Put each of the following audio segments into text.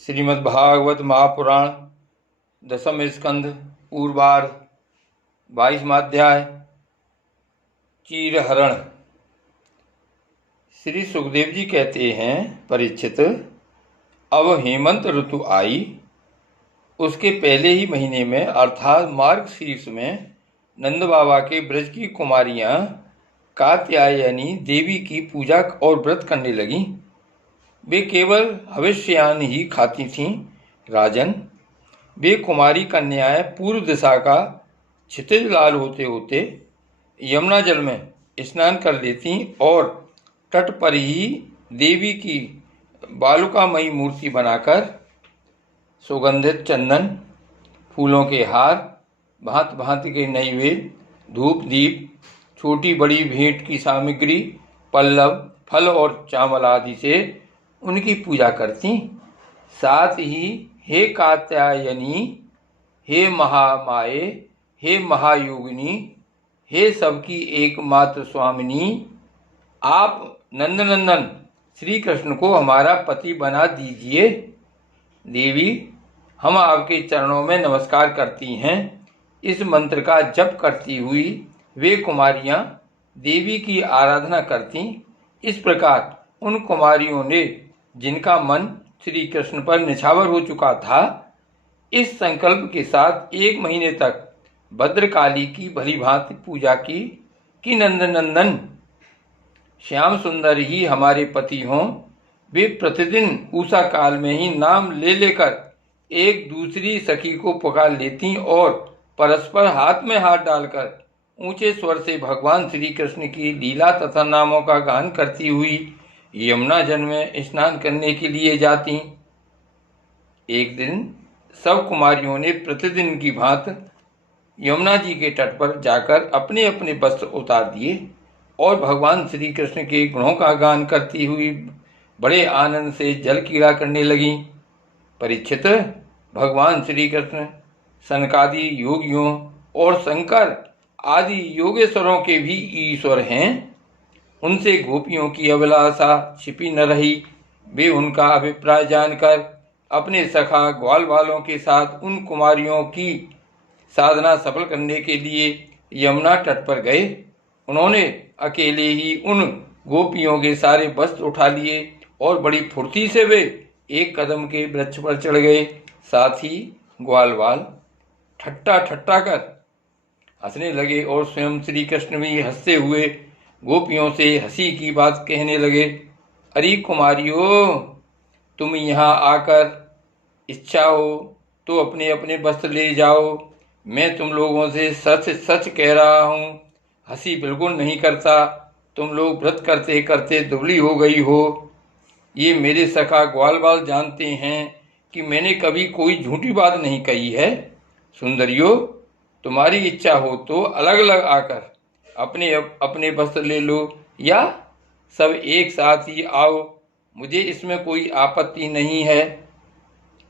श्रीमद्भागवत महापुराण दसम स्कंध पूर्वार्ध 22वां अध्याय चीरहरण। श्री सुखदेव जी कहते हैं, परीक्षित, अब हेमंत ऋतु आई। उसके पहले ही महीने में अर्थात मार्गशीर्ष में नंद बाबा के ब्रज की कुमारियां कात्यायनी देवी की पूजा और व्रत करने लगीं। वे केवल हविष्यान्न ही खाती थीं। राजन, वे कुमारी कन्याएं पूर्व दिशा का क्षितिज लाल होते होते यमुना जल में स्नान कर लेती और तट पर ही देवी की बालुकामयी मूर्ति बनाकर सुगंधित चंदन, फूलों के हार, भांति भांति के नैवेद्य, धूप दीप, छोटी बड़ी भेंट की सामग्री, पल्लव, फल और चावल आदि से उनकी पूजा करती। साथ ही हे कात्यायनी, हे महामाये, हे महायोगिनी, हे सबकी एकमात्र स्वामिनी, आप नंदनंदन श्री कृष्ण को हमारा पति बना दीजिए। देवी, हम आपके चरणों में नमस्कार करती हैं। इस मंत्र का जप करती हुई वे कुमारियां देवी की आराधना करती। इस प्रकार उन कुमारियों ने, जिनका मन श्री कृष्ण पर निछावर हो चुका था, इस संकल्प के साथ 1 महीने तक भद्रकाली की भली भांति पूजा की कि नंदनंदन श्याम सुंदर ही हमारे पति हों। वे प्रतिदिन उषा काल में ही नाम ले लेकर एक दूसरी सखी को पुकार लेती और परस्पर हाथ में हाथ डालकर ऊंचे स्वर से भगवान श्री कृष्ण की लीला तथा नामों का गान करती हुई यमुना जल में स्नान करने के लिए जाती। एक दिन सब कुमारियों ने प्रतिदिन की भांति यमुना जी के तट पर जाकर अपने अपने वस्त्र उतार दिए और भगवान श्री कृष्ण के गुणों का गान करती हुई बड़े आनंद से जल क्रीड़ा करने लगी। परीक्षित, भगवान श्री कृष्ण सनकादि योगियों और शंकर आदि योगेश्वरों के भी ईश्वर हैं। उनसे गोपियों की अभिलाषा छिपी न रही। वे उनका अभिप्राय जानकर अपने सखा ग्वाल वालों के साथ उन कुमारियों की साधना सफल करने के लिए यमुना तट पर गए। उन्होंने अकेले ही उन गोपियों के सारे वस्त्र उठा लिए और बड़ी फुर्ती से वे एक कदम के वृक्ष पर चढ़ गए। साथ ही ग्वाल वाल ठट्टा ठट्टा कर हंसने लगे और स्वयं श्री कृष्ण भी हंसते हुए गोपियों से हंसी की बात कहने लगे। अरे कुमारियों, तुम यहाँ आकर इच्छा हो तो अपने अपने वस्त्र ले जाओ। मैं तुम लोगों से सच सच कह रहा हूँ, हंसी बिल्कुल नहीं करता। तुम लोग व्रत करते करते दुबली हो गई हो। ये मेरे सखा ग्वालवाल जानते हैं कि मैंने कभी कोई झूठी बात नहीं कही है। सुंदरियों, तुम्हारी इच्छा हो तो अलग अलग आकर अपने अपने वस्त्र ले लो या सब एक साथ ही आओ, मुझे इसमें कोई आपत्ति नहीं है।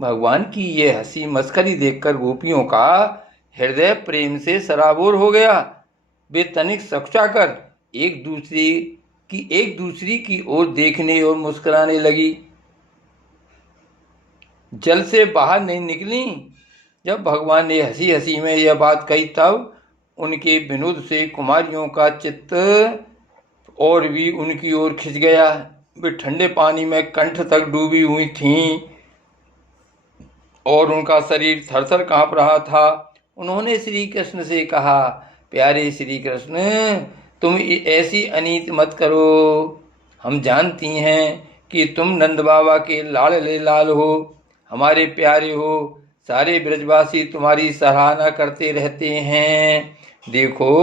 भगवान की ये हंसी मस्करी देखकर गोपियों का हृदय प्रेम से सराबोर हो गया। वे तनिक सकचाकर एक दूसरी की ओर देखने और मुस्कुराने लगी। जल से बाहर नहीं निकली। जब भगवान ने हंसी हंसी में यह बात कही तब उनके विनोद से कुमारियों का चित्त और भी उनकी ओर खिंच गया। वे ठंडे पानी में कंठ तक डूबी हुई थीं और उनका शरीर थरथर कांप रहा था। उन्होंने श्री कृष्ण से कहा, प्यारे श्री कृष्ण, तुम ऐसी अनीति मत करो। हम जानती हैं कि तुम नंद बाबा के लाडले लाल हो, हमारे प्यारे हो। सारे ब्रजवासी तुम्हारी सराहना करते रहते हैं। देखो,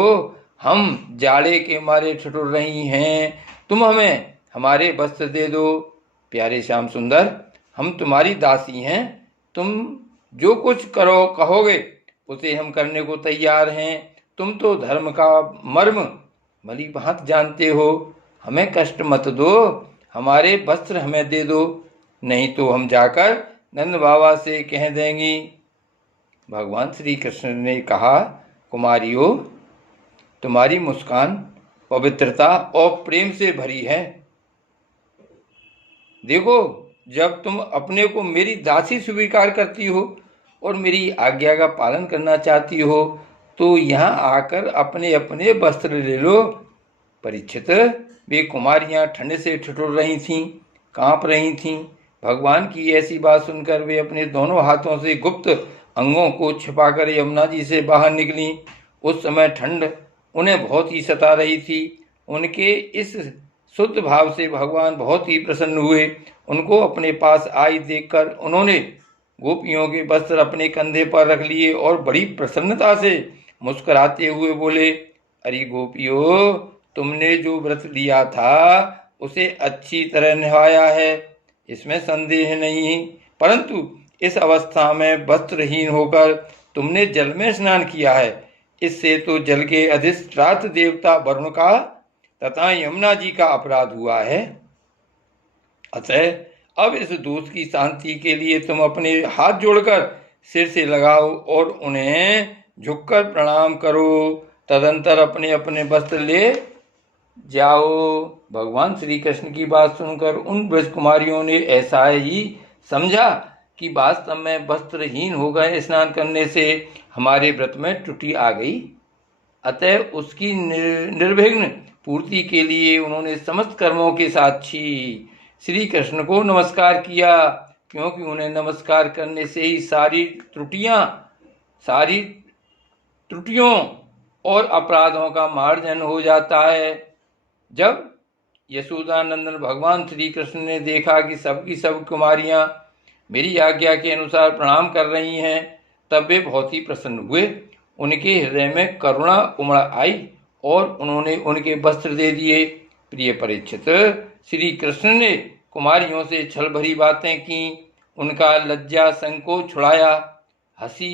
हम जाड़े के मारे ठिठुर रही हैं। तुम हमें हमारे वस्त्र दे दो। प्यारे श्याम सुंदर, हम तुम्हारी दासी हैं। तुम जो कुछ करो कहोगे उसे हम करने को तैयार हैं। तुम तो धर्म का मर्म भली भांति जानते हो। हमें कष्ट मत दो, हमारे वस्त्र हमें दे दो, नहीं तो हम जाकर नंद बाबा से कह देंगी। भगवान श्री कृष्ण ने कहा, कुमारियों, तुम्हारी मुस्कान पवित्रता और प्रेम से भरी है। देखो, जब तुम अपने को मेरी दासी स्वीकार करती हो और मेरी आज्ञा का पालन करना चाहती हो तो यहाँ आकर अपने अपने वस्त्र ले लो। परीक्षित, वे कुमारियाँ ठंड से ठिठुर रही थीं, कांप रही थीं। भगवान की ऐसी बात सुनकर वे अपने दोनों हाथों से गुप्त अंगों को छिपाकर यमुना जी से बाहर निकली। उस समय ठंड उन्हें बहुत ही सता रही थी। उनके इस शुद्ध भाव से भगवान बहुत ही प्रसन्न हुए। उनको अपने पास आई देखकर उन्होंने गोपियों के वस्त्र अपने कंधे पर रख लिए और बड़ी प्रसन्नता से मुस्कुराते हुए बोले, अरे गोपियों, तुमने जो व्रत लिया था उसे अच्छी तरह निभाया है, इसमें संदेह नहीं। परंतु इस अवस्था में वस्त्रहीन होकर तुमने जल में स्नान किया है। इससे तो जल के अधिष्ठात्र देवता वरुण का तथा यमुना जी का अपराध हुआ है। अतः अब इस दोष की शांति के लिए तुम अपने हाथ जोड़कर सिर से लगाओ और उन्हें झुककर प्रणाम करो। तदंतर अपने अपने वस्त्र ले जाओ। भगवान श्री कृष्ण की बात सुनकर उन ब्रज कुमारियों ने ऐसा ही समझा कि वास्तव में वस्त्रहीन हो गए स्नान करने से हमारे व्रत में त्रुटि आ गई। अतः उसकी निर्विघ्न पूर्ति के लिए उन्होंने समस्त कर्मों के साक्षी श्री कृष्ण को नमस्कार किया, क्योंकि उन्हें नमस्कार करने से ही सारी त्रुटियों और अपराधों का मार्जन हो जाता है। जब यशोदानंदन भगवान श्री कृष्ण ने देखा कि सबकी सब कुमारियां मेरी आज्ञा के अनुसार प्रणाम कर रही हैं, तब वे बहुत ही प्रसन्न हुए। उनके हृदय में करुणा उमड़ आई और उन्होंने उनके वस्त्र दे दिए। प्रिय परीक्षित, श्री कृष्ण ने कुमारियों से छल भरी बातें की, उनका लज्जा संकोच छुड़ाया, हंसी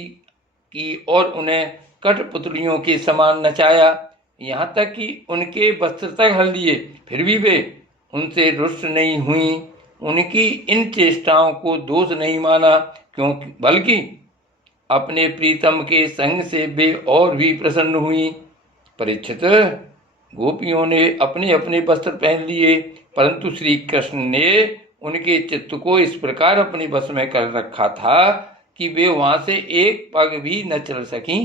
की और उन्हें कठपुतलियों के समान नचाया, यहाँ तक कि उनके वस्त्र तक हल दिए। फिर भी वे उनसे रुष्ट नहीं हुई। उनकी इन चेष्टाओं को दोष नहीं माना, क्योंकि बल्कि अपने प्रीतम के संग से वे और भी प्रसन्न हुई। परीक्षित, गोपियों ने अपने अपने वस्त्र पहन लिए, परंतु श्री कृष्ण ने उनके चित्त को इस प्रकार अपने वश में कर रखा था कि वे वहां से एक पग भी न चल सकी।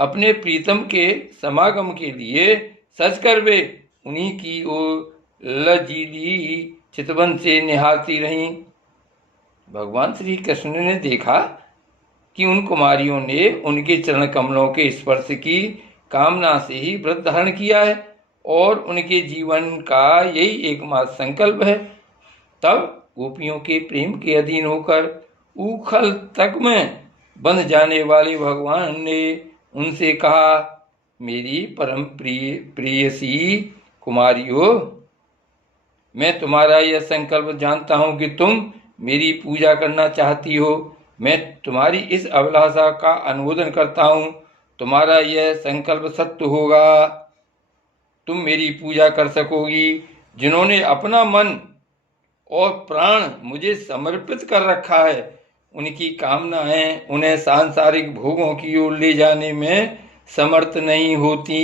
अपने प्रीतम के समागम के लिए सजकर वे उन्हीं की ओर लजीली चितवन से निहारती रहीं। भगवान श्री कृष्ण ने देखा कि उन कुमारियों ने उनके चरण कमलों के स्पर्श की कामना से ही व्रत धारण किया है और उनके जीवन का यही एकमात्र संकल्प है। तब गोपियों के प्रेम के अधीन होकर उखल तक में बंध जाने वाले भगवान ने उनसे कहा, मेरी परम प्रियसी कुमारियों, मैं तुम्हारा यह संकल्प जानता हूं कि तुम मेरी पूजा करना चाहती हो। मैं तुम्हारी इस अभिलाषा का अनुमोदन करता हूं। तुम्हारा यह संकल्प सत्य होगा। तुम मेरी पूजा कर सकोगी। जिन्होंने अपना मन और प्राण मुझे समर्पित कर रखा है, उनकी कामनाएं उन्हें सांसारिक भोगों की ओर ले जाने में समर्थ नहीं होती।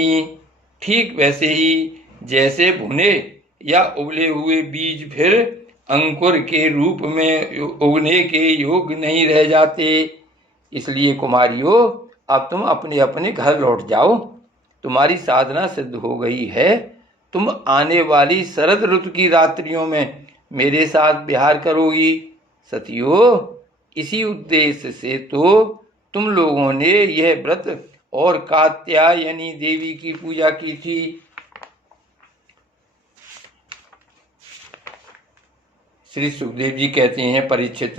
ठीक वैसे ही जैसे भुने या उबले हुए बीज फिर अंकुर के रूप में उगने के योग्य नहीं रह जाते। इसलिए कुमारियों, अब तुम अपने अपने घर लौट जाओ। तुम्हारी साधना सिद्ध हो गई है। तुम आने वाली शरद ऋतु की रात्रियों में मेरे साथ विहार करोगी। सतियो, इसी उद्देश्य से तो तुम लोगों ने यह व्रत और कात्यायनी देवी की पूजा की थी। श्री सुखदेव जी कहते हैं, परीक्षित,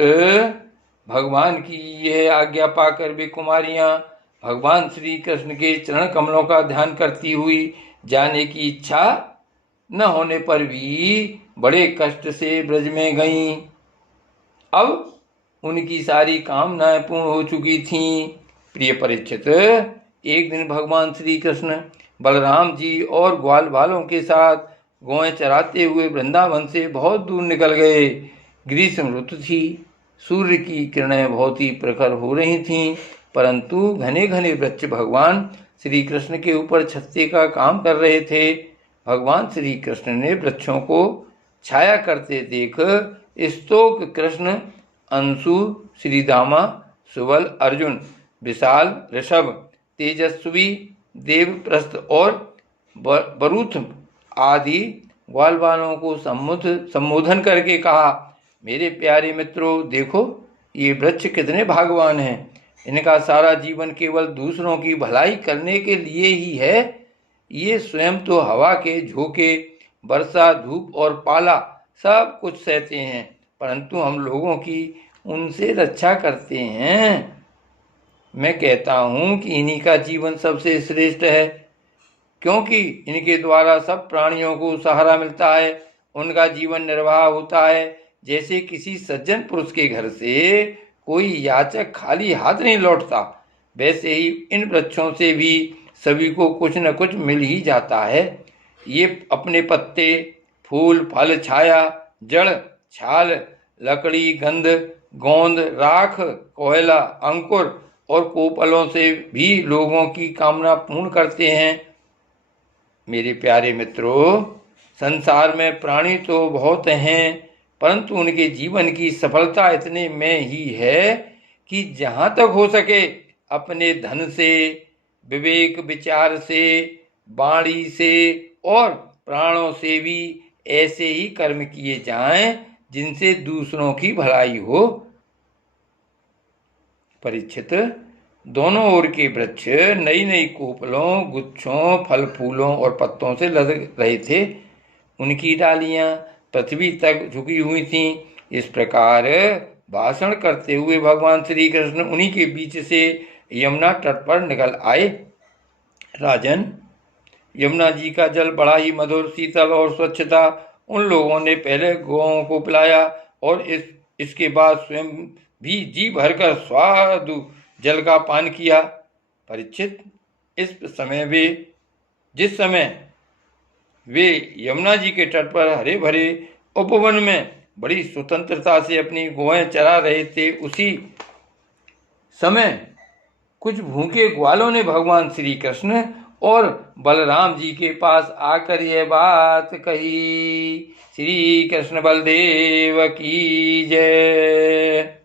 भगवान की यह आज्ञा पाकर वे कुमारियां भगवान श्री कृष्ण के चरण कमलों का ध्यान करती हुई जाने की इच्छा न होने पर भी बड़े कष्ट से ब्रज में गईं। अब उनकी सारी कामनाएं पूर्ण हो चुकी थीं। प्रिय परीक्षित, एक दिन भगवान श्री कृष्ण बलराम जी और ग्वाल बालों के साथ गौएं चराते हुए वृंदावन से बहुत दूर निकल गए। ग्रीष्म ऋतु थी। सूर्य की किरणें बहुत ही प्रखर हो रही थीं, परंतु घने घने वृक्ष भगवान श्री कृष्ण के ऊपर छत्ते का काम कर रहे थे। भगवान श्री कृष्ण ने वृक्षों को छाया करते देख स्तोक कृष्ण, अंशु, श्रीदामा, सुबल, अर्जुन, विशाल, ऋषभ, तेजस्वी, देवप्रस्थ और बरूथ आदि ग्वालवालों को संबोधन करके कहा, मेरे प्यारे मित्रों, देखो ये वृक्ष कितने भाग्यवान हैं। इनका सारा जीवन केवल दूसरों की भलाई करने के लिए ही है। ये स्वयं तो हवा के झोंके, वर्षा, धूप और पाला सब कुछ सहते हैं, परंतु हम लोगों की उनसे रक्षा करते हैं। मैं कहता हूँ कि इन्हीं का जीवन सबसे श्रेष्ठ है, क्योंकि इनके द्वारा सब प्राणियों को सहारा मिलता है। उनका जीवन निर्वाह होता है। जैसे किसी सज्जन पुरुष के घर से कोई याचक खाली हाथ नहीं लौटता, वैसे ही इन वृक्षों से भी सभी को कुछ न कुछ मिल ही जाता है। ये अपने पत्ते, फूल, फल, छाया, जड़, छाल, लकड़ी, गंध, गोंद, राख, कोयला, अंकुर और कोपलों से भी लोगों की कामना पूर्ण करते हैं। मेरे प्यारे मित्रों, संसार में प्राणी तो बहुत हैं, परंतु उनके जीवन की सफलता इतने में ही है कि जहाँ तक हो सके अपने धन से, विवेक विचार से, वाणी से और प्राणों से भी ऐसे ही कर्म किए जाएं जिनसे दूसरों की भलाई हो। परीक्षित, दोनों ओर के वृक्ष नई नई कोपलों, गुच्छों, फल फूलों और पत्तों से लद रहे थे। उनकी डालियां पृथ्वी तक झुकी हुई थीं। इस प्रकार भाषण करते हुए भगवान श्री कृष्ण उन्हीं के बीच से यमुना तट पर निकल आए। राजन, यमुना जी का जल बड़ा ही मधुर, शीतल और स्वच्छ था। उन लोगों ने पहले गौओं को पिलाया और इसके बाद स्वयं भी जी भरकर स्वादु जल का पान किया। परीक्षित, जिस समय वे यमुना जी के तट पर हरे भरे उपवन में बड़ी स्वतंत्रता से अपनी गौएं चरा रहे थे, उसी समय कुछ भूखे ग्वालों ने भगवान श्री कृष्ण और बलराम जी के पास आकर यह बात कही। श्री कृष्ण बलदेव की जय।